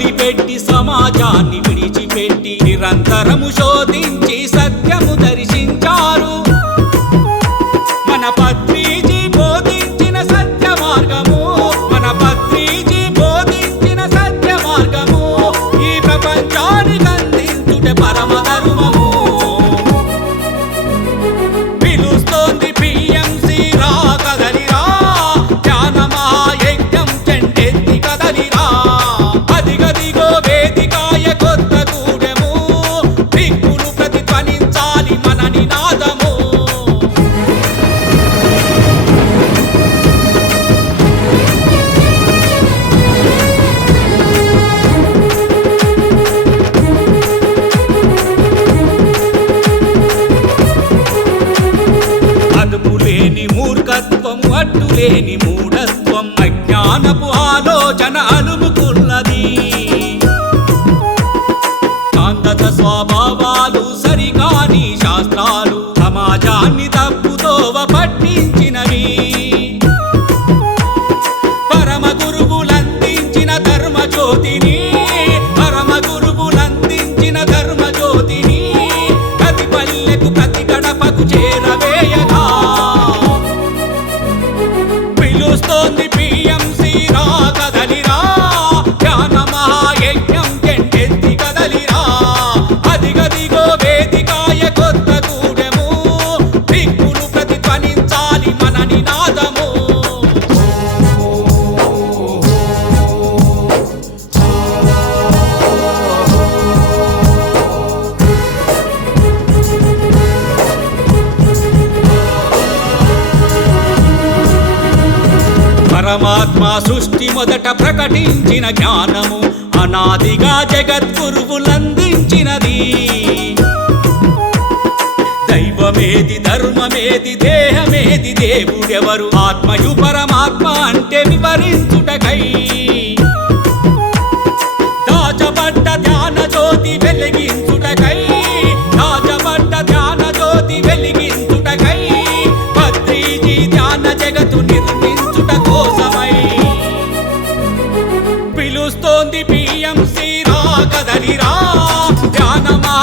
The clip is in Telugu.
వదిలిపెట్టి సమాజాన్ని విడిచిపెట్టి అజ్ఞానపు ఆలోచన అనుభవం పరమాత్మ సృష్టి మొదట ప్రకటించిన జ్ఞానము అనాదిగా జగద్గురువులందించినది. దైవమేది ధర్మమేది దేహమేది దేవుడెవరు? ఆత్మయు పరమాత్మ అంటే వివరించ. బియ్యం సీరా కదరిరా ధ్యానమా